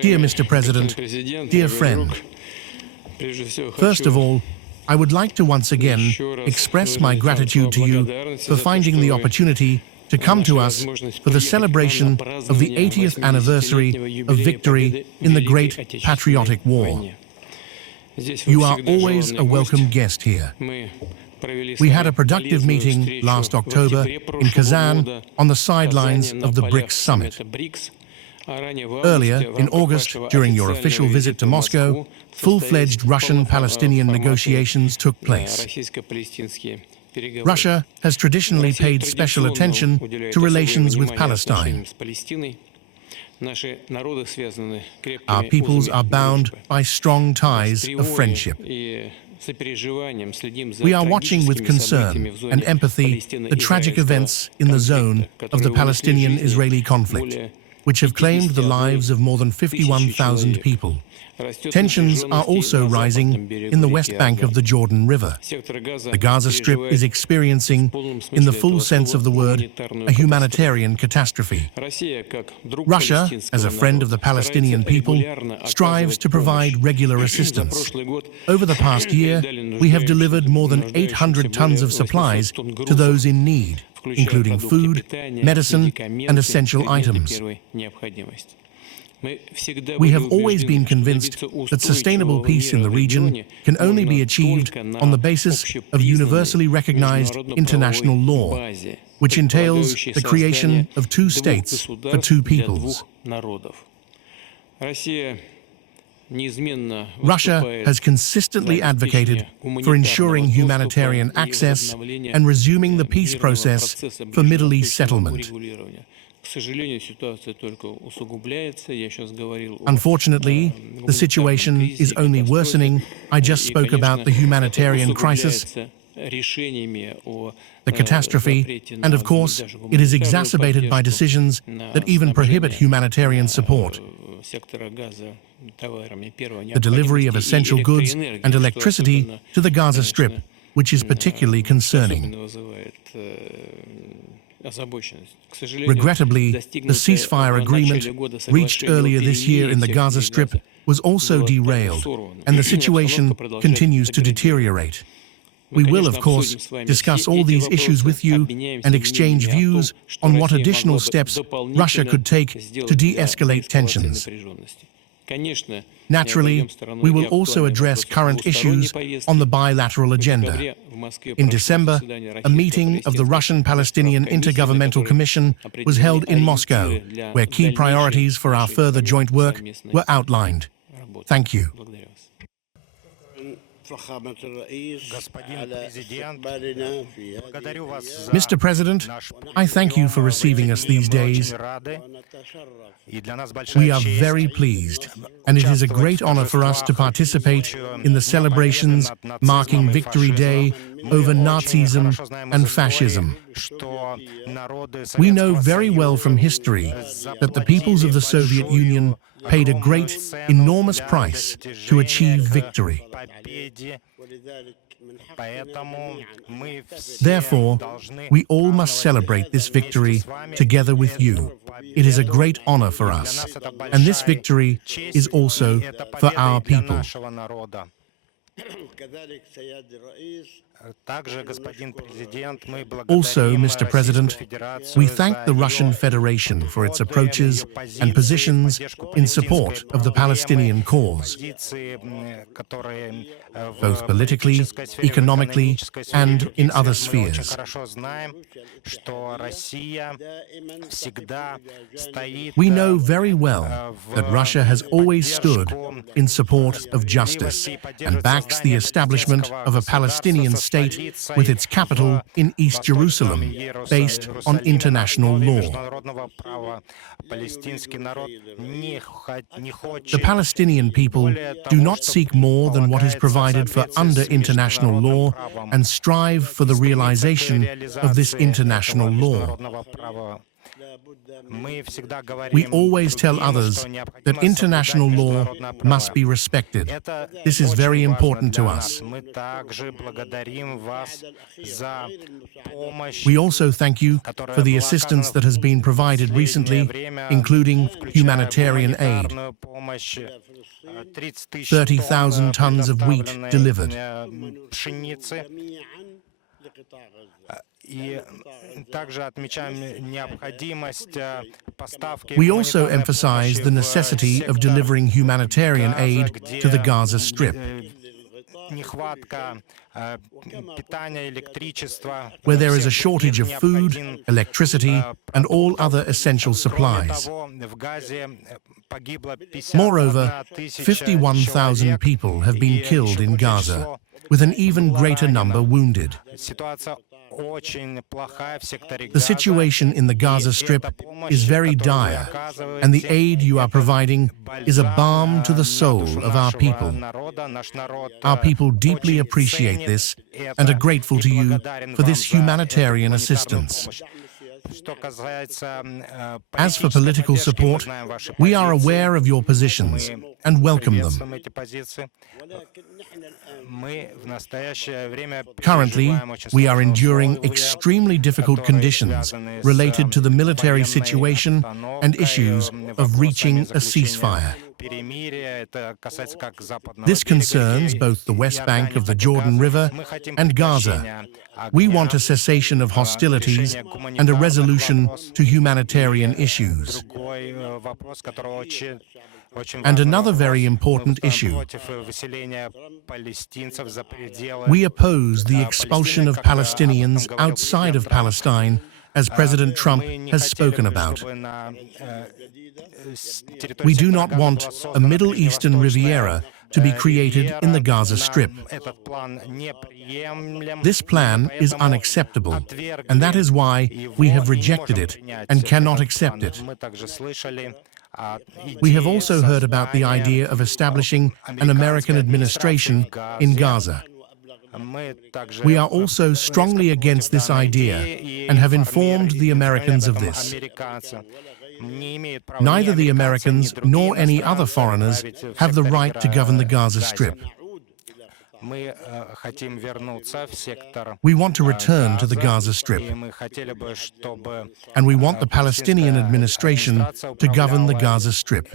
Dear Mr. President, dear friend, first of all, I would like to once again express my gratitude to you for finding the opportunity to come to us for the celebration of the 80th anniversary of victory in the Great Patriotic War. You are always a welcome guest here. We had a productive meeting last October in Kazan on the sidelines of the BRICS summit. Earlier, in August, during your official visit to Moscow, full-fledged Russian-Palestinian negotiations took place. Russia has traditionally paid special attention to relations with Palestine. Our peoples are bound by strong ties of friendship. We are watching with concern and empathy the tragic events in the zone of the Palestinian-Israeli conflict, which have claimed the lives of more than 51,000 people. Tensions are also rising in the West Bank of the Jordan River. The Gaza Strip is experiencing, in the full sense of the word, a humanitarian catastrophe. Russia, as a friend of the Palestinian people, strives to provide regular assistance. Over the past year, we have delivered more than 800 tons of supplies to those in need, including food, medicine, and essential items. We have always been convinced that sustainable peace in the region can only be achieved on the basis of universally recognized international law, which entails the creation of two states for two peoples. Russia has consistently advocated for ensuring humanitarian access and resuming the peace process for Middle East settlement. Unfortunately, the situation is only worsening. I just spoke about the humanitarian crisis, the catastrophe, and of course, it is exacerbated by decisions that even prohibit humanitarian support. The delivery of essential goods and electricity to the Gaza Strip, which is particularly concerning. Regrettably, the ceasefire agreement reached earlier this year in the Gaza Strip was also derailed, and the situation continues to deteriorate. We will, of course, discuss all these issues with you and exchange views on what additional steps Russia could take to de-escalate tensions. Naturally, we will also address current issues on the bilateral agenda. In December, a meeting of the Russian-Palestinian Intergovernmental Commission was held in Moscow, where key priorities for our further joint work were outlined. Thank you. Mr. President, I thank you for receiving us these days. We are very pleased, and it is a great honor for us to participate in the celebrations marking Victory Day over Nazism and fascism. We know very well from history that the peoples of the Soviet Union paid a great, enormous price to achieve victory. Therefore, we all must celebrate this victory together with you. It is a great honor for us, and this victory is also for our people. Also, Mr. President, we thank the Russian Federation for its approaches and positions in support of the Palestinian cause, both politically, economically, and in other spheres. We know very well that Russia has always stood in support of justice and backs the establishment of a Palestinian state with its capital in East Jerusalem, based on international law. The Palestinian people do not seek more than what is provided for under international law and strive for the realization of this international law. We always tell others that international law must be respected. This is very important to us. We also thank you for the assistance that has been provided recently, including humanitarian aid. 30,000 tons of wheat delivered. We also emphasize the necessity of delivering humanitarian aid to the Gaza Strip, where there is a shortage of food, electricity, and all other essential supplies. Moreover, 51,000 people have been killed in Gaza, with an even greater number wounded. The situation in the Gaza Strip is very dire, and the aid you are providing is a balm to the soul of our people. Our people deeply appreciate this and are grateful to you for this humanitarian assistance. As for political support, we are aware of your positions and welcome them. Currently, we are enduring extremely difficult conditions related to the military situation and issues of reaching a ceasefire. This concerns both the West Bank of the Jordan River and Gaza. We want a cessation of hostilities and a resolution to humanitarian issues. And another very important issue. We oppose the expulsion of Palestinians outside of Palestine, as President Trump has spoken about. We do not want a Middle Eastern Riviera to be created in the Gaza Strip. This plan is unacceptable, and that is why we have rejected it and cannot accept it. We have also heard about the idea of establishing an American administration in Gaza. We are also strongly against this idea and have informed the Americans of this. Neither the Americans nor any other foreigners have the right to govern the Gaza Strip. We want to return to the Gaza Strip, and we want the Palestinian administration to govern the Gaza Strip.